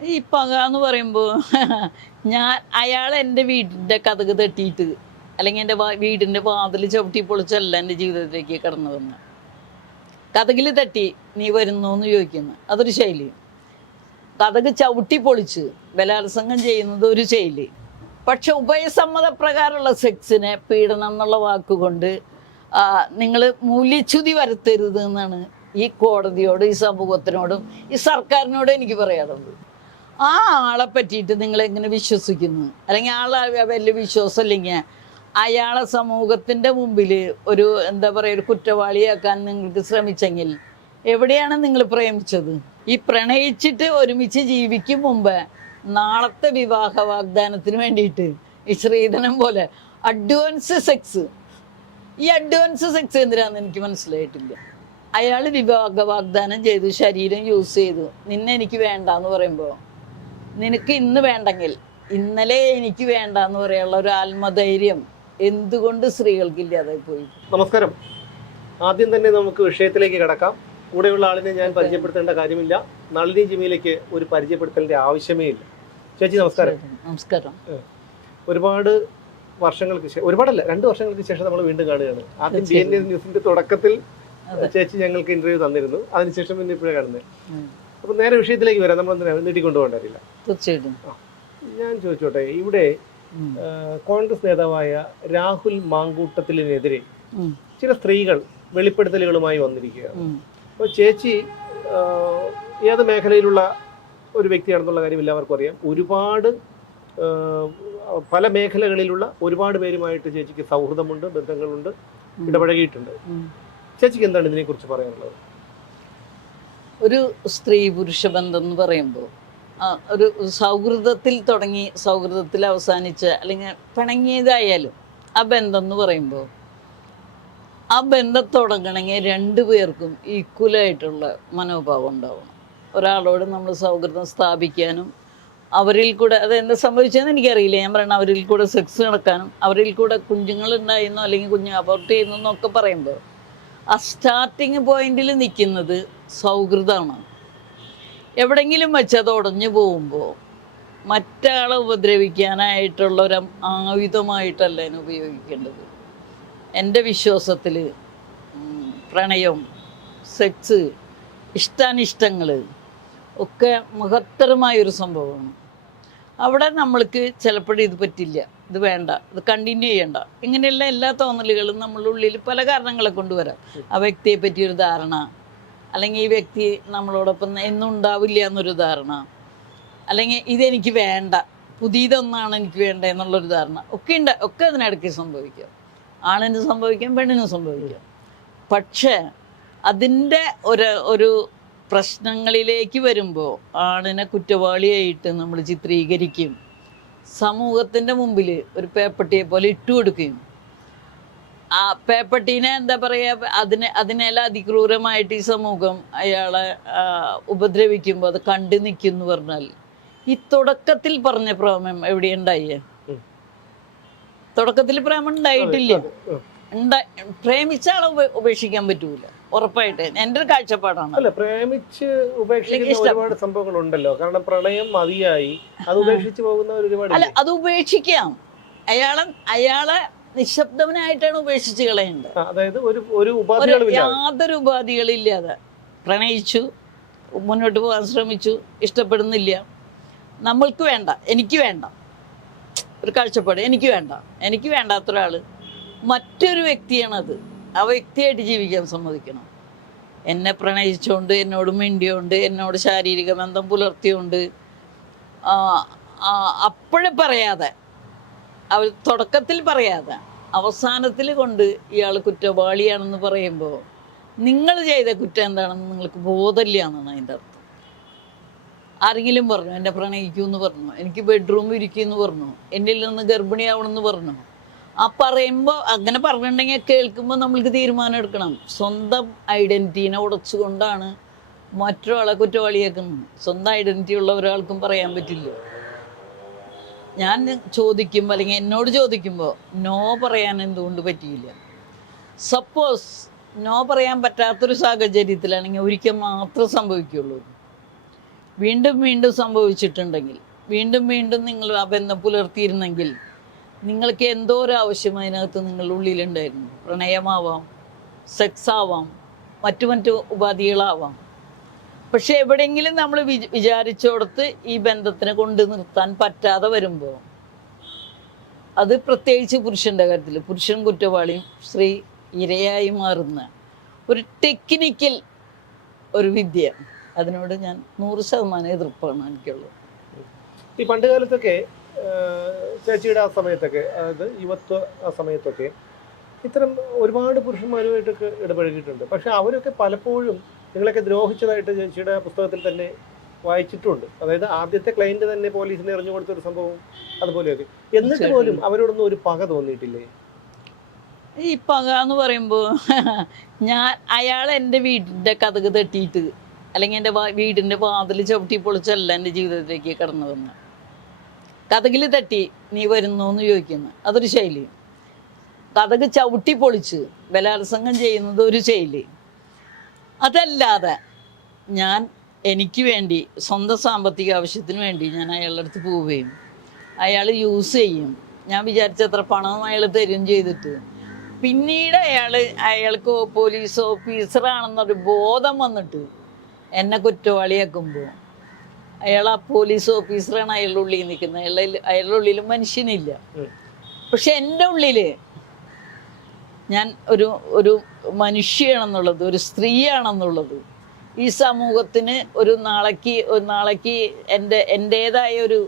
ഈ പക എന്ന് പറയുമ്പോൾ ഞാൻ അയാൾ എന്റെ വീടിന്റെ കഥക് തട്ടിയിട്ട് അല്ലെങ്കിൽ എന്റെ വീടിന്റെ വാതിൽ ചവിട്ടി പൊളിച്ചല്ല എന്റെ ജീവിതത്തിലേക്ക് കടന്നു വന്ന് കഥകിൽ തട്ടി നീ വരുന്നു എന്ന് ചോദിക്കുന്നു. അതൊരു ശൈലി. കഥക് ചവിട്ടി പൊളിച്ച് ബലാത്സംഗം ചെയ്യുന്നത് ഒരു ശൈലി. പക്ഷെ ഉഭയസമ്മത പ്രകാരമുള്ള സെക്സിനെ പീഡനം എന്നുള്ള വാക്കുകൊണ്ട് നിങ്ങൾ മൂല്യച്യുതി വരുത്തരുത് എന്നാണ് ഈ കോടതിയോടും ഈ സമൂഹത്തിനോടും ഈ സർക്കാരിനോടും എനിക്ക് പറയാനുള്ളത് ആ ആളെ പറ്റിയിട്ട് നിങ്ങൾ എങ്ങനെ വിശ്വസിക്കുന്നു. അല്ലെങ്കിൽ ആളെ വലിയ വിശ്വാസം ഇല്ലെങ്കിൽ അയാളെ സമൂഹത്തിന്റെ മുമ്പിൽ ഒരു എന്താ പറയുക ഒരു കുറ്റവാളിയാക്കാൻ നിങ്ങൾക്ക് ശ്രമിച്ചെങ്കിൽ എവിടെയാണ് നിങ്ങൾ പ്രേമിച്ചത്? ഈ പ്രണയിച്ചിട്ട് ഒരുമിച്ച് ജീവിക്കും മുമ്പ് നാളത്തെ വിവാഹ വാഗ്ദാനത്തിന് വേണ്ടിയിട്ട് ഈ ശ്രീധനം പോലെ അഡ്വാൻസ് സെക്സ്. ഈ അഡ്വാൻസ് സെക്സ് എന്തിനാന്ന് എനിക്ക് മനസ്സിലായിട്ടില്ല. അയാൾ വിവാഹ വാഗ്ദാനം ചെയ്തു ശരീരം യൂസ് ചെയ്തു. നിന്നെ എനിക്ക് വേണ്ട എന്ന് പറയുമ്പോൾ നിനക്ക് ഇന്ന് വേണ്ടെങ്കിൽ ഇന്നലെ എനിക്ക് വേണ്ട എന്ന് പറയാനുള്ള ഒരു ആത്മധൈര്യം എന്തുകൊണ്ട് സ്ത്രീകൾക്ക് ഇല്ലാതായി പോയി? നമസ്കാരം. ആദ്യം തന്നെ നമുക്ക് വിഷയത്തിലേക്ക് കിടക്കാം. കൂടെയുള്ള ആളിനെ ഞാൻ പരിചയപ്പെടുത്തേണ്ട കാര്യമില്ല. നളിനി ജിമിയിലേക്ക് ഒരു പരിചയപ്പെടുത്തേണ്ട ആവശ്യമേ ഇല്ല. ചേച്ചി നമസ്കാരം. നമസ്കാരം. ഒരുപാട് വർഷങ്ങൾക്ക് ശേഷം ഒരുപാടല്ല രണ്ട് വർഷങ്ങൾക്ക് ശേഷം നമ്മൾ വീണ്ടും കാണുകയാണ്. ആദ്യം ബി എൻ ന്യൂസിന്റെ തുടക്കത്തിൽ ചേച്ചി ഞങ്ങൾക്ക് ഇന്റർവ്യൂ തന്നിരുന്നു. അതിനുശേഷം പിന്നെ ഇപ്പോഴേ കാണുന്നത്. ഉം. അപ്പൊ നേരെ വിഷയത്തിലേക്ക് വരാം. നമ്മൾ എന്തിനാ നീട്ടിക്കൊണ്ടുപോകേണ്ടതില്ല തീർച്ചയായിട്ടും. ഞാൻ ചോദിച്ചോട്ടെ ഇവിടെ കോൺഗ്രസ് നേതാവായ രാഹുൽ മാങ്കൂട്ടത്തിലിനെതിരെ ചില സ്ത്രീകൾ വെളിപ്പെടുത്തലുകളുമായി വന്നിരിക്കുകയാണ്. അപ്പൊ അപ്പോൾ ചേച്ചി ഏത് മേഖലയിലുള്ള ഒരു വ്യക്തിയാണെന്നുള്ള കാര്യം എല്ലാവർക്കും അറിയാം. ഒരുപാട് പല മേഖലകളിലുള്ള ഒരുപാട് പേരുമായിട്ട് ചേച്ചിക്ക് സൗഹൃദമുണ്ട് ബന്ധങ്ങളുണ്ട് ഇടപഴകിയിട്ടുണ്ട്. ചേച്ചിക്ക് എന്താണ് ഇതിനെക്കുറിച്ച് പറയാനുള്ളത്? ഒരു സ്ത്രീ പുരുഷ ബന്ധം എന്ന് പറയുമ്പോൾ ഒരു സൗഹൃദത്തിൽ തുടങ്ങി സൗഹൃദത്തിൽ അവസാനിച്ച അല്ലെങ്കിൽ പിണങ്ങിയതായാലും ആ ബന്ധം എന്ന് പറയുമ്പോൾ ആ ബന്ധം തുടങ്ങണമെങ്കിൽ രണ്ടു പേർക്കും ഈക്വലായിട്ടുള്ള മനോഭാവം ഉണ്ടാവണം. ഒരാളോട് നമ്മൾ സൗഹൃദം സ്ഥാപിക്കാനും അവരിൽ കൂടെ അത് എന്താ സംഭവിച്ചതെന്ന് എനിക്കറിയില്ല. ഞാൻ പറയണം അവരിൽ കൂടെ സെക്സ് നടക്കാനും അവരിൽ കൂടെ കുഞ്ഞുങ്ങൾ ഉണ്ടായിരുന്നോ അല്ലെങ്കിൽ കുഞ്ഞ് അബോർട്ട് ചെയ്യുന്നു എന്നൊക്കെ പറയുമ്പോൾ ആ സ്റ്റാർട്ടിങ് പോയിന്റിൽ നിൽക്കുന്നത് സൗഹൃദമാണ്. എവിടെങ്കിലും വെച്ച് അത് ഉടഞ്ഞു പോകുമ്പോൾ മറ്റാളെ ഉപദ്രവിക്കാനായിട്ടുള്ള ഒരു ആയുധമായിട്ടല്ല അതിനെ ഉപയോഗിക്കേണ്ടത്? എന്റെ വിശ്വാസത്തിൽ പ്രണയം സെക്സ് ഇഷ്ടാനിഷ്ടങ്ങൾ ഒക്കെ മഹത്തരമായൊരു സംഭവമാണ്. അവിടെ നമ്മൾക്ക് ചിലപ്പോഴും ഇത് പറ്റില്ല. ഇത് വേണ്ട ഇത് കണ്ടിന്യൂ ചെയ്യണ്ട. ഇങ്ങനെയുള്ള എല്ലാ തോന്നലുകളും നമ്മളുടെ ഉള്ളിൽ പല കാരണങ്ങളെ കൊണ്ടുവരാം. ആ വ്യക്തിയെ പറ്റിയൊരു ധാരണ അല്ലെങ്കിൽ ഈ വ്യക്തി നമ്മളോടൊപ്പം എന്നും ഉണ്ടാവില്ല എന്നൊരു ധാരണ അല്ലെങ്കിൽ ഇതെനിക്ക് വേണ്ട പുതിയതൊന്നാണ് എനിക്ക് വേണ്ട എന്നുള്ളൊരു ധാരണ ഒക്കെ ഉണ്ട് ഒക്കെ അതിനിടയ്ക്ക് സംഭവിക്കാം. ആണിന് സംഭവിക്കാം പെണ്ണിനും സംഭവിക്കാം. പക്ഷേ അതിന്റെ ഒരു ഒരു പ്രശ്നങ്ങളിലേക്ക് വരുമ്പോൾ ആണിനെ കുറ്റവാളിയായിട്ട് നമ്മൾ ചിത്രീകരിക്കും. സമൂഹത്തിന്റെ മുമ്പിൽ ഒരു പേപ്പട്ടിയെ പോലെ ഇട്ടു കൊടുക്കുകയും. ആ പേപ്പട്ടീനെ എന്താ പറയുക അതിനെ അതിനെല്ലാം അതിക്രൂരമായിട്ട് ഈ സമൂഹം അയാളെ ഉപദ്രവിക്കുമ്പോൾ അത് കണ്ടു നിൽക്കും പറഞ്ഞാൽ ഈ തുടക്കത്തിൽ പറഞ്ഞ പ്രേമം എവിടെയുണ്ടായി. തുടക്കത്തിൽ പ്രേമം ഉണ്ടായിട്ടില്ല. പ്രേമിച്ച ആളെ ഉപേക്ഷിക്കാൻ പറ്റൂല. ഉറപ്പായിട്ട്. എന്റെ ഒരു കാഴ്ചപ്പാടാണ്. അല്ല പ്രേമിച്ച് ഉപേക്ഷിക്കുന്ന ഒരുപാട് ഒരുപാട് സംഭവങ്ങളുണ്ടല്ലോ. കാരണം പ്രണയം മതിയായി. അത് ഉപേക്ഷിച്ച് പോകുന്ന ഒരുപാട് അല്ല അത് ഉപേക്ഷിക്കാം. അയാളെ അയാളെ നിശബ്ദവനായിട്ടാണ് ഉപേക്ഷിച്ച് കളയേണ്ടത്. അതായത് ഒരു ഒരു ഒരു യാതൊരു ഉപാധികളില്ലാതെ. പ്രണയിച്ചു മുന്നോട്ട് പോകാൻ ശ്രമിച്ചു ഇഷ്ടപ്പെടുന്നില്ല. നമ്മൾക്ക് വേണ്ട എനിക്ക് വേണ്ട. ഒരു കാഴ്ചപ്പാട് എനിക്ക് വേണ്ട. എനിക്ക് വേണ്ടാത്ത ഒരാൾ മറ്റൊരു വ്യക്തിയാണത്. ആ വ്യക്തിയായിട്ട് ജീവിക്കാൻ സമ്മതിക്കണം. എന്നെ പ്രണയിച്ചുകൊണ്ട് എന്നോട് മിണ്ടിയോണ്ട് എന്നോട് ശാരീരിക ബന്ധം പുലർത്തിയോണ്ട് അപ്പോഴേ പറയാതെ. അവർ തുടക്കത്തിൽ പറയാതെ. അവസാനത്തിൽ കൊണ്ട് ഇയാൾ കുറ്റവാളിയാണെന്ന് പറയുമ്പോൾ നിങ്ങൾ ചെയ്ത കുറ്റം എന്താണെന്ന് നിങ്ങൾക്ക് ബോധമില്ല എന്നാണ് അതിന്റെ അർത്ഥം. ആരെങ്കിലും പറഞ്ഞു എന്നെ പ്രണയിക്കൂ എന്ന് പറഞ്ഞു. എനിക്ക് ബെഡ്റൂം ഇരിക്കുമെന്ന് പറഞ്ഞു. എന്നിൽ നിന്ന് ഗർഭിണിയാവണമെന്ന് പറഞ്ഞു. ആ പറയുമ്പോൾ അങ്ങനെ പറഞ്ഞിട്ടുണ്ടെങ്കിൽ കേൾക്കുമ്പോൾ നമ്മൾക്ക് തീരുമാനം എടുക്കണം. സ്വന്തം ഐഡന്റിറ്റിനെ ഉടച്ചുകൊണ്ടാണ് മറ്റൊരാളെ കുറ്റവാളിയാക്കുന്നത്. സ്വന്തം ഐഡന്റിറ്റി ഉള്ള ഒരാൾക്കും പറയാൻ പറ്റില്ല. ഞാൻ ചോദിക്കുമ്പോൾ അല്ലെങ്കിൽ എന്നോട് ചോദിക്കുമ്പോൾ നോ പറയാൻ എന്തുകൊണ്ട് പറ്റിയില്ല. സപ്പോസ് നോ പറയാൻ പറ്റാത്തൊരു സാഹചര്യത്തിലാണെങ്കിൽ ഒരിക്കൽ മാത്രം സംഭവിക്കുള്ളൂ. വീണ്ടും വീണ്ടും സംഭവിച്ചിട്ടുണ്ടെങ്കിൽ വീണ്ടും വീണ്ടും നിങ്ങൾ ആ ബന്ധം പുലർത്തിയിരുന്നെങ്കിൽ നിങ്ങൾക്ക് എന്തോ ഒരു ആവശ്യം അതിനകത്ത് നിങ്ങളുടെ ഉള്ളിലുണ്ടായിരുന്നു? പ്രണയമാവാം സെക്സ് ആവാം മറ്റു മറ്റു ഉപാധികളാവാം. പക്ഷെ എവിടെയെങ്കിലും നമ്മൾ വിച വിചാരിച്ചോടത്ത് ഈ ബന്ധത്തിനെ കൊണ്ട് നിർത്താൻ പറ്റാതെ വരുമ്പോൾ അത് പ്രത്യേകിച്ച് പുരുഷന്റെ കാര്യത്തിൽ പുരുഷൻ കുറ്റവാളിയും സ്ത്രീ ഇരയായി മാറുന്ന ഒരു ടെക്നിക്കൽ ഒരു വിദ്യ. അതിനോട് ഞാൻ നൂറ് ശതമാനം എതിർപ്പാണ് എനിക്കുള്ളത്. ഈ പണ്ട് കാലത്തൊക്കെ ചേച്ചിയുടെ ആ സമയത്തൊക്കെ അതായത് യുവത്വ ആ സമയത്തൊക്കെ ഇത്തരം ഒരുപാട് പുരുഷന്മാരുമായിട്ടൊക്കെ ഇടപഴകിയിട്ടുണ്ട്. പക്ഷെ അവരൊക്കെ പലപ്പോഴും നിങ്ങളൊക്കെ ദ്രോഹിച്ചതായിട്ട് ചേച്ചിയുടെ പുസ്തകത്തിൽ തന്നെ വായിച്ചിട്ടുണ്ട്. അതായത് ആദ്യത്തെ ക്ലയന്റ് തന്നെ പോലീസിനെ എറിഞ്ഞു കൊടുത്ത ഒരു സംഭവം അതുപോലെയൊക്കെ. എന്നിട്ട് പോലും അവരോടൊന്നും ഒരു പക തോന്നിയിട്ടില്ലേ? ഈ പക എന്ന് പറയുമ്പോൾ ഞാൻ അയാൾ എന്റെ വീടിന്റെ കഥക് തട്ടിയിട്ട് അല്ലെങ്കിൽ എന്റെ വീടിന്റെ വാതിൽ ചവിട്ടി പൊളിച്ചല്ല എന്റെ ജീവിതത്തിലേക്ക് കടന്നു വന്നത്. കഥകിൽ തട്ടി നീ വരുന്നു എന്ന് ചോദിക്കുന്നു. അതൊരു ശൈലി. കഥക് ചവിട്ടി പൊളിച്ച് ബലാത്സംഗം ചെയ്യുന്നത് ഒരു ശൈലി. അതല്ലാതെ ഞാൻ എനിക്ക് വേണ്ടി സ്വന്തം സാമ്പത്തിക ആവശ്യത്തിന് വേണ്ടി ഞാൻ അയാളുടെ അടുത്ത് പോവുകയും അയാൾ യൂസ് ചെയ്യും. ഞാൻ വിചാരിച്ച വിചാരിച്ചത്ര പണവും അയാൾ തരും ചെയ്തിട്ട്. പിന്നീട് അയാൾ അയാൾക്ക് പോലീസ് ഓഫീസറാണെന്നൊരു ബോധം വന്നിട്ട് എന്നെ കുറ്റവാളിയാക്കുമ്പോൾ അയാൾ ആ പോലീസ് ഓഫീസറാണ് അയാളുടെ ഉള്ളിൽ നിൽക്കുന്നത്. അയാളുടെ അയാളുടെ ഉള്ളിൽ മനുഷ്യനില്ല. പക്ഷെ എന്റെ ഉള്ളിൽ ഞാൻ ഒരു ഒരു മനുഷ്യയാണെന്നുള്ളത് ഒരു സ്ത്രീയാണെന്നുള്ളത് ഈ സമൂഹത്തിന് ഒരു നാളേക്ക് ഒരു നാളേക്ക് എന്റെ എന്റേതായ ഒരു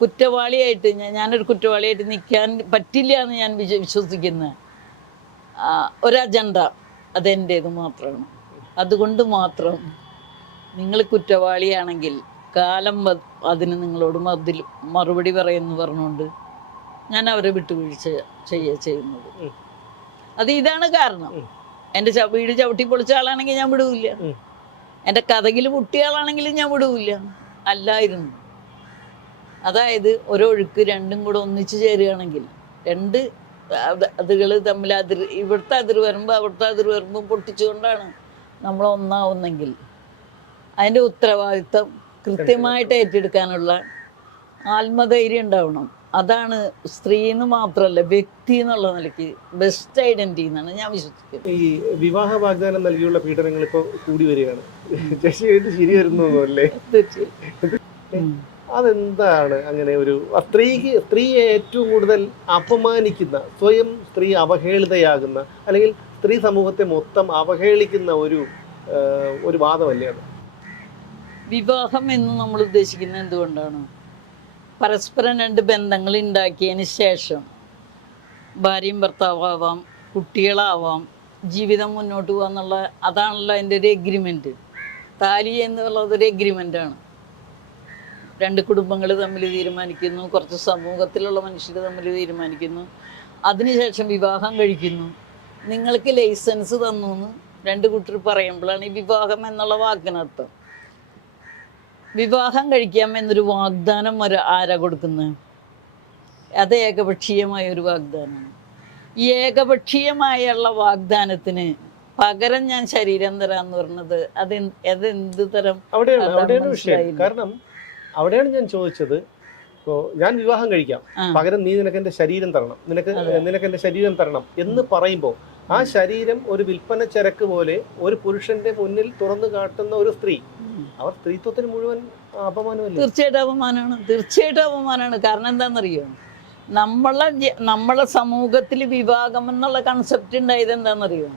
കുറ്റവാളിയായിട്ട് ഞാൻ ഞാനൊരു കുറ്റവാളിയായിട്ട് നിൽക്കാൻ പറ്റില്ല എന്ന് ഞാൻ വിശ്വ വിശ്വസിക്കുന്ന ഒരു അജണ്ട അതെന്റേത് മാത്രമാണ്. അതുകൊണ്ട് മാത്രം നിങ്ങൾ കുറ്റവാളിയാണെങ്കിൽ കാലം അതിന് നിങ്ങളോട് മതിൽ മറുപടി പറയുന്നു പറഞ്ഞുകൊണ്ട് ഞാൻ അവരെ വിട്ടുവീഴ്ച ചെയ്യ ചെയ്യുന്നത്. അത് ഇതാണ് കാരണം. എന്റെ വീട് ചവിട്ടി പൊളിച്ച ആളാണെങ്കിൽ ഞാൻ വിടൂല്ല. എന്റെ കഥകിൽ പൊട്ടിയ ആളാണെങ്കിലും ഞാൻ വിടൂല്ല അല്ലായിരുന്നു അതായത് ഒരൊഴുക്ക് രണ്ടും കൂടെ ഒന്നിച്ചു ചേരുകയാണെങ്കിൽ രണ്ട് അതുകൾ തമ്മിൽ അതിർ ഇവിടുത്തെ അതിർ വരുമ്പോൾ അവിടുത്തെ അതിർ വരുമ്പോൾ പൊട്ടിച്ചുകൊണ്ടാണ് നമ്മൾ ഒന്നാവുന്നെങ്കിൽ അതിന്റെ ഉത്തരവാദിത്തം കൃത്യമായിട്ട് ഏറ്റെടുക്കാനുള്ള ആത്മധൈര്യം ഉണ്ടാവണം. അതാണ് സ്ത്രീ എന്ന് മാത്രമല്ല വ്യക്തി എന്നുള്ള നിലയ്ക്ക് ബെസ്റ്റ് ഐഡന്റിറ്റി എന്നാണ് ഞാൻ വിശ്വസിക്കുന്നത്. ഈ വിവാഹ വാഗ്ദാനം നൽകിയുള്ള പീഡനങ്ങൾ ഇപ്പോൾ കൂടി വരികയാണ്. ശരി വരുന്നു അല്ലേ? അതെന്താണ് അങ്ങനെ ഒരു സ്ത്രീക്ക് സ്ത്രീയെ ഏറ്റവും കൂടുതൽ അപമാനിക്കുന്ന സ്വയം സ്ത്രീ അവഹേളിതയാകുന്ന അല്ലെങ്കിൽ സ്ത്രീ സമൂഹത്തെ മൊത്തം അവഹേളിക്കുന്ന ഒരു ഒരു വാദമല്ലേ അത്? വിവാഹം എന്ന് നമ്മൾ ഉദ്ദേശിക്കുന്നത് എന്തുകൊണ്ടാണ്? പരസ്പരം രണ്ട് ബന്ധങ്ങൾ ഉണ്ടാക്കിയതിന് ശേഷം ഭാര്യയും ഭർത്താവാവാം കുട്ടികളാവാം ജീവിതം മുന്നോട്ട് പോകുക എന്നുള്ള അതാണല്ലോ അതിന്റെ ഒരു എഗ്രിമെന്റ് താലി എന്നുള്ളത് ഒരു എഗ്രിമെന്റാണ് രണ്ട് കുടുംബങ്ങൾ തമ്മിൽ തീരുമാനിക്കുന്നു കുറച്ച് സമൂഹത്തിലുള്ള മനുഷ്യർ തമ്മിൽ തീരുമാനിക്കുന്നു. അതിനുശേഷം വിവാഹം കഴിക്കുന്നു. നിങ്ങൾക്ക് ലൈസൻസ് തന്നു എന്ന് രണ്ട് കൂട്ടർ പറയുമ്പോഴാണ് ഈ വിവാഹം എന്നുള്ള വാക്കിനർത്ഥം. വിവാഹം കഴിക്കാം എന്നൊരു വാഗ്ദാനം ഒരു ആരാ കൊടുക്കുന്നത് അത് ഏകപക്ഷീയമായ ഒരു വാഗ്ദാനമാണ്. ഈ ഏകപക്ഷീയമായുള്ള വാഗ്ദാനത്തിന് പകരം ഞാൻ ശരീരം തരാന്ന് പറഞ്ഞത് അത് അതെന്ത് തരം കാരണം അവിടെയാണ് ഞാൻ ചോദിച്ചത്. ഇപ്പോൾ ഞാൻ വിവാഹം കഴിക്കാം. പകരം നീ നിനക്ക് എന്റെ ശരീരം തരണം. നിനക്ക് നിനക്ക് എന്റെ ശരീരം തരണം എന്ന് പറയുമ്പോൾ ആ ശരീരം ഒരു വിൽപ്പന ചരക്ക് പോലെ ഒരു പുരുഷന്റെ മുന്നിൽ തുറന്നു കാട്ടുന്ന ഒരു സ്ത്രീ. അവർ സ്ത്രീത്വത്തിന് മുഴുവൻ അപമാനമല്ലേ? തീർച്ചയായിട്ടും അപമാനമാണ്. തീർച്ചയായിട്ടും അപമാനമാണ്. കാരണം എന്താണെന്നറിയോ? നമ്മളെ നമ്മളെ സമൂഹത്തിൽ വിവാഹം എന്നുള്ള കൺസെപ്റ്റ് ഉണ്ടായത് എന്താണെന്നറിയോ?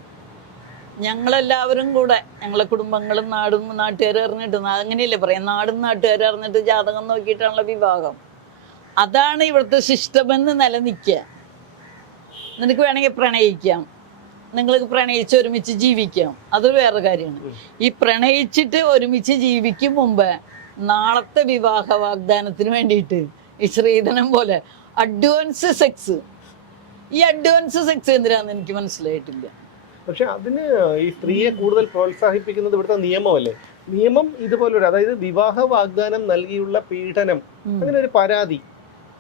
ഞങ്ങളെല്ലാവരും കൂടെ ഞങ്ങളെ കുടുംബങ്ങളും നാടും നാട്ടുകാരും അറിഞ്ഞിട്ട് അങ്ങനെയല്ലേ പറയാം? നാടും നാട്ടുകാരും അറിഞ്ഞിട്ട് ജാതകം നോക്കിയിട്ടാണല്ലോ വിവാഹം. അതാണ് ഇവിടുത്തെ സിസ്റ്റമെന്ന് നിലനിൽക്കുക. നിനക്ക് വേണമെങ്കിൽ പ്രണയിക്കാം. നിങ്ങൾക്ക് പ്രണയിച്ച് ഒരുമിച്ച് ജീവിക്കാം. അതൊരു വേറെ കാര്യമാണ്. ഈ പ്രണയിച്ചിട്ട് ഒരുമിച്ച് ജീവിക്കും മുമ്പ് നാളത്തെ വിവാഹ വാഗ്ദാനത്തിന് വേണ്ടിയിട്ട് ഈ ശ്രീധനം പോലെ അഡ്വാൻസ് സെക്സ് ഈ അഡ്വാൻസ് സെക്സ് എന്തിനാന്ന് എനിക്ക് മനസ്സിലായിട്ടില്ല. പക്ഷെ അതിന് ഈ സ്ത്രീയെ കൂടുതൽ പ്രോത്സാഹിപ്പിക്കുന്നത് ഇവിടുത്തെ നിയമമല്ലേ? നിയമം ഇതുപോലൊരു അതായത് വിവാഹ വാഗ്ദാനം നൽകിയുള്ള പീഡനം അങ്ങനെ ഒരു പരാതി.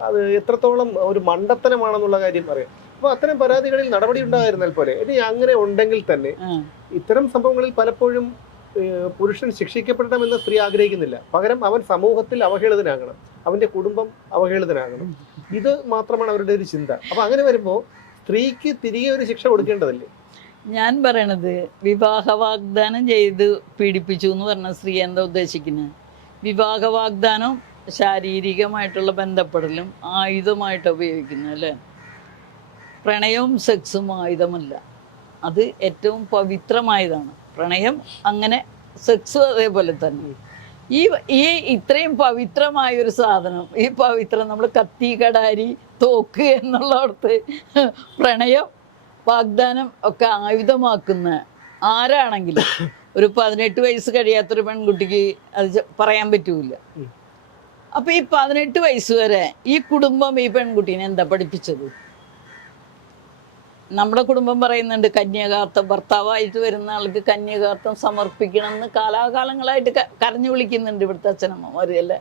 അത് എത്രത്തോളം ഒരു മണ്ടത്തരമാണെന്നുള്ള കാര്യം പറയാം. അപ്പൊ അത്തരം പരാതികളിൽ നടപടി ഉണ്ടായിരുന്നാൽ പോലെ ഇനി അങ്ങനെ ഉണ്ടെങ്കിൽ തന്നെ ഇത്തരം സംഭവങ്ങളിൽ പലപ്പോഴും പുരുഷൻ ശിക്ഷിക്കപ്പെടണമെന്ന് സ്ത്രീ ആഗ്രഹിക്കുന്നില്ല. പകരം അവൻ സമൂഹത്തിൽ അവഹേളിതനാകണം. അവന്റെ കുടുംബം അവഹേളിതനാകണം. ഇത് മാത്രമാണ് അവരുടെ ഒരു ചിന്ത. അപ്പൊ അങ്ങനെ വരുമ്പോൾ സ്ത്രീക്ക് തിരികെ ഒരു ശിക്ഷ കൊടുക്കേണ്ടതല്ലേ? ഞാൻ പറയണത് വിവാഹ വാഗ്ദാനം ചെയ്ത് പീഡിപ്പിച്ചു എന്ന് പറഞ്ഞ സ്ത്രീ എന്താ ഉദ്ദേശിക്കുന്നത് വിവാഹ വാഗ്ദാനം ശാരീരികമായിട്ടുള്ള ബന്ധപ്പെടലും ആയുധമായിട്ട് ഉപയോഗിക്കുന്നത് അല്ലേ? പ്രണയവും സെക്സും ആയുധമല്ല. അത് ഏറ്റവും പവിത്രമായതാണ്. പ്രണയം അങ്ങനെ സെക്സ് അതേപോലെ തന്നെ. ഈ ഈ ഇത്രയും പവിത്രമായ ഒരു സാധനം ഈ പവിത്രം നമ്മൾ കത്തി കടാരി തോക്ക് എന്നുള്ളടത്ത് പ്രണയം വാഗ്ദാനം ഒക്കെ ആയുധമാക്കുന്ന ആരാണെങ്കിലും ഒരു പതിനെട്ട് വയസ്സ് കഴിയാത്തൊരു പെൺകുട്ടിക്ക് അത് പറയാൻ പറ്റൂല. അപ്പോൾ അപ്പൊ ഈ പതിനെട്ട് വയസ്സ് വരെ ഈ കുടുംബം ഈ പെൺകുട്ടീനെ എന്താ പഠിപ്പിച്ചത്? നമ്മുടെ കുടുംബം പറയുന്നുണ്ട് കന്യാകാർത്ഥം ഭർത്താവായിട്ട് വരുന്ന ആൾക്ക് കന്യാകാർത്ഥം സമർപ്പിക്കണം എന്ന് കാലാകാലങ്ങളായിട്ട് കരഞ്ഞു വിളിക്കുന്നുണ്ട് ഇവിടുത്തെ അച്ഛനമ്മമാര് അല്ലേ?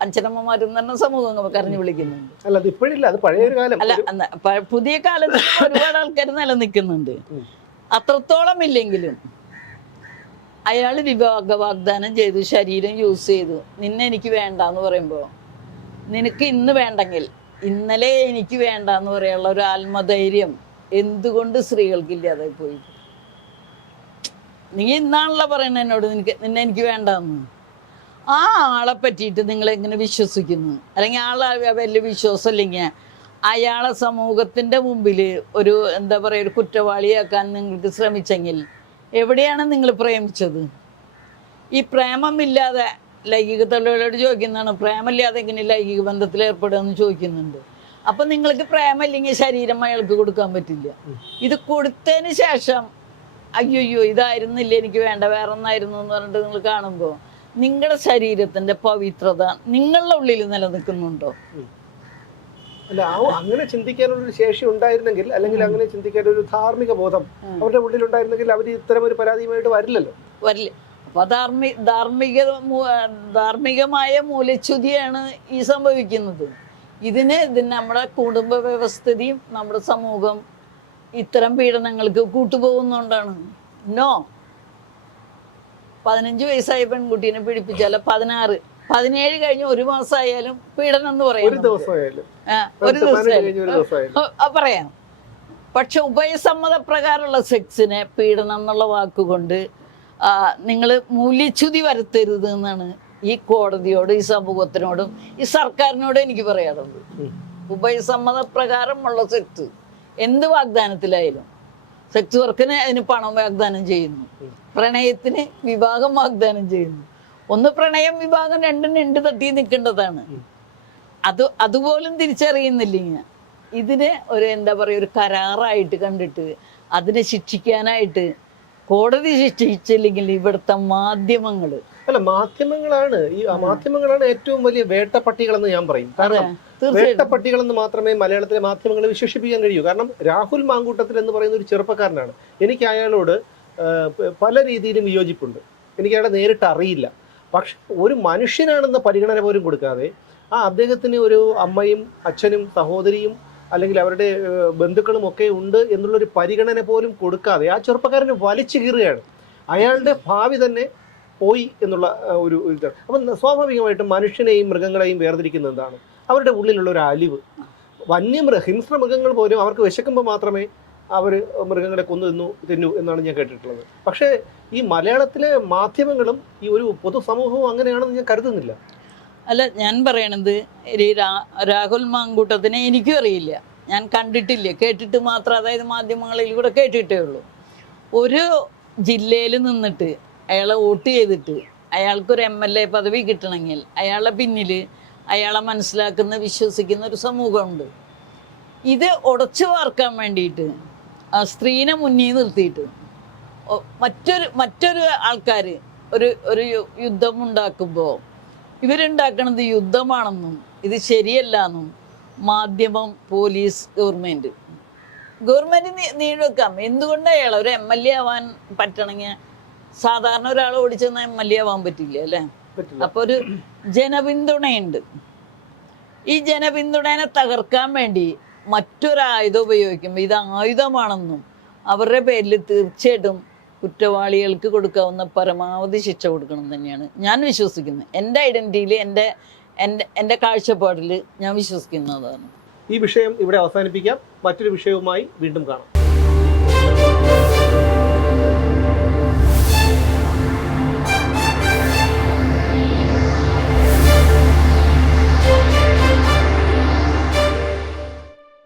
അച്ഛനമ്മമാരും തന്നെ സമൂഹം കരഞ്ഞു വിളിക്കുന്നുണ്ട്. അല്ല ഇപ്പോഴില്ല അത് പഴയ കാലം. അല്ല പുതിയ കാലത്ത് ഒരുപാട് ആൾക്കാർ നിലനിൽക്കുന്നുണ്ട്. അത്രത്തോളം ഇല്ലെങ്കിലും അയാൾ വിവാഹ വാഗ്ദാനം ചെയ്തു ശരീരം യൂസ് ചെയ്തു. നിന്നെ എനിക്ക് വേണ്ട എന്ന് പറയുമ്പോൾ നിനക്ക് ഇന്ന് വേണ്ടെങ്കിൽ ഇന്നലെ എനിക്ക് വേണ്ട എന്ന് പറയാനുള്ള ഒരു ആത്മധൈര്യം എന്തുകൊണ്ട് സ്ത്രീകൾക്ക് ഇല്ലാതായി പോയി? നീ ഇന്നാണല്ലോ പറയുന്നത് എന്നോട് നിനക്ക് നിന്നെ എനിക്ക് വേണ്ടെന്ന്. ആ ആളെ പറ്റിയിട്ട് നിങ്ങൾ എങ്ങനെ വിശ്വസിക്കുന്നു? അല്ലെങ്കിൽ ആളെ വലിയ വിശ്വാസം ഇല്ലെങ്കിൽ അയാളെ സമൂഹത്തിന്റെ മുമ്പിൽ ഒരു എന്താ പറയുക ഒരു കുറ്റവാളിയാക്കാൻ നിങ്ങൾക്ക് ശ്രമിച്ചെങ്കിൽ എവിടെയാണ് നിങ്ങൾ പ്രേമിച്ചത്? ഈ പ്രേമമില്ലാതെ ലൈംഗിക തൊഴിലാളിയോട് ചോദിക്കുന്നതാണ്. പ്രേമമില്ലാതെ എങ്ങനെ ലൈംഗിക ബന്ധത്തിൽ ഏർപ്പെടുകയെന്ന് ചോദിക്കുന്നുണ്ട്. അപ്പം നിങ്ങൾക്ക് പ്രേമല്ലെങ്കിൽ ശരീരം അയാൾക്ക് കൊടുക്കാൻ പറ്റില്ല. ഇത് കൊടുത്തതിന് ശേഷം അയ്യോ ഇതായിരുന്നില്ല എനിക്ക് വേണ്ട വേറെ ഒന്നായിരുന്നു എന്ന് പറഞ്ഞിട്ട് നിങ്ങൾ കാണുമ്പോൾ നിങ്ങളുടെ ശരീരത്തിന്റെ പവിത്രത നിങ്ങളുടെ ഉള്ളിൽ നിലനിൽക്കുന്നുണ്ടോ? അല്ല ആ അങ്ങനെ ചിന്തിക്കാനുള്ള ഒരു ശേഷി ഉണ്ടായിരുന്നെങ്കിൽ അല്ലെങ്കിൽ അങ്ങനെ ചിന്തിക്കാൻ ഒരു ധാർമ്മിക ബോധം അവരുടെ ഉള്ളിൽ ഉണ്ടായിരുന്നെങ്കിൽ അവർ ഇത്തരം ഒരു പരാതിയുമായിട്ട് വരില്ലല്ലോ. വരില്ല. അപ്പൊ ധാർമ്മിക ധാർമ്മിക ധാർമ്മികമായ മൂലച്യുതിയാണ് ഈ സംഭവിക്കുന്നത്. ഇതിന് ഇതിന് നമ്മുടെ കുടുംബ വ്യവസ്ഥിതിയും നമ്മുടെ സമൂഹം ഇത്തരം പീഡനങ്ങൾക്ക് കൂട്ടുപോകുന്നതുകൊണ്ടാണ് നോ പതിനഞ്ച് വയസ്സായ പെൺകുട്ടീനെ പീഡിപ്പിച്ചാൽ പതിനാറ്. പതിനേഴ് കഴിഞ്ഞ് ഒരു മാസമായാലും പീഡനം എന്ന് പറയാം ഒരു ദിവസമായാലും. പറയാം. പക്ഷെ ഉഭയസമ്മത പ്രകാരമുള്ള സെക്സിനെ പീഡനം എന്നുള്ള വാക്കുകൊണ്ട് നിങ്ങൾ മൂല്യച്യുതി വരുത്തരുത് എന്നാണ് ഈ കോടതിയോട് ഈ സമൂഹത്തിനോടും ഈ സർക്കാരിനോടും എനിക്ക് പറയാറുണ്ട്. ഉഭയസമ്മതപ്രകാരമുള്ള ഉഭയസമ്മത പ്രകാരമുള്ള സെക്സ് എന്ത് വാഗ്ദാനത്തിലായാലും സെക്സ് വർക്കിന് അതിന് പണം വാഗ്ദാനം ചെയ്യുന്നു പ്രണയത്തിന് വിഭാഗം വാഗ്ദാനം ചെയ്യുന്നു. ഒന്ന് പ്രണയം വിഭാഗം രണ്ടും രണ്ട് തട്ടി നിൽക്കേണ്ടതാണ്. അത് അതുപോലും തിരിച്ചറിയുന്നില്ല ഇതിനെ ഒരു എന്താ പറയുക ഒരു കരാറായിട്ട് കണ്ടിട്ട് അതിനെ ശിക്ഷിക്കാനായിട്ട് കോടതി ശിക്ഷിച്ചില്ലെങ്കിൽ ഇവിടുത്തെ മാധ്യമങ്ങൾ അല്ല മാധ്യമങ്ങളാണ്. ഈ മാധ്യമങ്ങളാണ് ഏറ്റവും വലിയ വേട്ടപ്പട്ടികളെന്ന് ഞാൻ പറയും. കാരണം വേട്ടപ്പട്ടികളെന്ന് മാത്രമേ മലയാളത്തിലെ മാധ്യമങ്ങളെ വിശേഷിപ്പിക്കാൻ കഴിയൂ. കാരണം രാഹുൽ മാങ്കൂട്ടത്തിൽ എന്ന് പറയുന്ന ഒരു ചെറുപ്പക്കാരനാണ്. എനിക്ക് അയാളോട് പല രീതിയിലും വിയോജിപ്പുണ്ട്. എനിക്ക് അയാളെ നേരിട്ട് അറിയില്ല. പക്ഷെ ഒരു മനുഷ്യനാണെന്ന പരിഗണന പോലും കൊടുക്കാതെ ആ അദ്ദേഹത്തിന് ഒരു അമ്മയും അച്ഛനും സഹോദരിയും അല്ലെങ്കിൽ അവരുടെ ബന്ധുക്കളും ഒക്കെ ഉണ്ട് എന്നുള്ളൊരു പരിഗണന പോലും കൊടുക്കാതെ ആ ചെറുപ്പക്കാരന് വലിച്ചു കീറുകയാണ്. അയാളുടെ ഭാവി തന്നെ പോയി എന്നുള്ള ഒരു ഇതാണ് അപ്പം സ്വാഭാവികമായിട്ടും മനുഷ്യനെയും മൃഗങ്ങളെയും വേർതിരിക്കുന്ന എന്താണ്? അവരുടെ ഉള്ളിലുള്ള ഒരു അലിവ്. വന്യമൃഗ ഹിംസ്ര മൃഗങ്ങൾ പോലും അവർക്ക് വിശക്കുമ്പോൾ മാത്രമേ അവർ മൃഗങ്ങളെ കൊന്നു തിന്നു തിന്നു എന്നാണ് ഞാൻ കേട്ടിട്ടുള്ളത്. പക്ഷേ ഈ മലയാളത്തിലെ മാധ്യമങ്ങളും ഈ ഒരു പൊതുസമൂഹവും അങ്ങനെയാണെന്ന് ഞാൻ കരുതുന്നില്ല. അല്ല ഞാൻ പറയണത് രാഹുൽ മാങ്കൂട്ടത്തിനെ എനിക്കും അറിയില്ല. ഞാൻ കണ്ടിട്ടില്ല. കേട്ടിട്ട് മാത്രം അതായത് മാധ്യമങ്ങളിൽ കൂടെ കേട്ടിട്ടേ ഉള്ളൂ. ഒരു ജില്ലയിൽ നിന്നിട്ട് അയാളെ വോട്ട് ചെയ്തിട്ട് അയാൾക്കൊരു എം എൽ എ പദവി കിട്ടണമെങ്കിൽ അയാളെ പിന്നിൽ അയാളെ മനസ്സിലാക്കുന്ന വിശ്വസിക്കുന്ന ഒരു സമൂഹമുണ്ട്. ഇത് ഉടച്ചു വാർക്കാൻ വേണ്ടിയിട്ട് ആ സ്ത്രീനെ മുന്നിൽ നിർത്തിയിട്ട് മറ്റൊരു മറ്റൊരു ആൾക്കാർ ഒരു ഒരു യുദ്ധം ഉണ്ടാക്കുമ്പോൾ ഇവരുണ്ടാക്കണത് യുദ്ധമാണെന്നും ഇത് ശരിയല്ല എന്നും മാധ്യമം പോലീസ് ഗവൺമെന്റ് ഗവൺമെന്റ് നീ നീണ്ടുവെക്കാം എന്തുകൊണ്ട് അയാൾ ഒരു എം എൽ എ ആവാൻ പറ്റണമെങ്കിൽ സാധാരണ ഒരാൾ ഓടിച്ചെന്നാൽ എം എൽ എ ആവാൻ പറ്റില്ല. അല്ലേ അപ്പൊ ഒരു ജനപിന്തുണയുണ്ട്. ഈ ജനപിന്തുണനെ തകർക്കാൻ വേണ്ടി മറ്റൊരു ആയുധം ഉപയോഗിക്കുമ്പോൾ ഇത് ആയുധമാണെന്നും അവരുടെ പേരിൽ തീർച്ചയായിട്ടും കുറ്റവാളികൾക്ക് കൊടുക്കാവുന്ന പരമാവധി ശിക്ഷ കൊടുക്കണം തന്നെയാണ് ഞാൻ വിശ്വസിക്കുന്നത്. എന്റെ ഐഡന്റിറ്റിയിൽ എന്റെ എന്റെ എന്റെ കാഴ്ചപ്പാടിൽ ഞാൻ വിശ്വസിക്കുന്നതാണ്. ഈ വിഷയം ഇവിടെ അവസാനിപ്പിക്കാം. മറ്റൊരു വിഷയവുമായി വീണ്ടും കാണാം.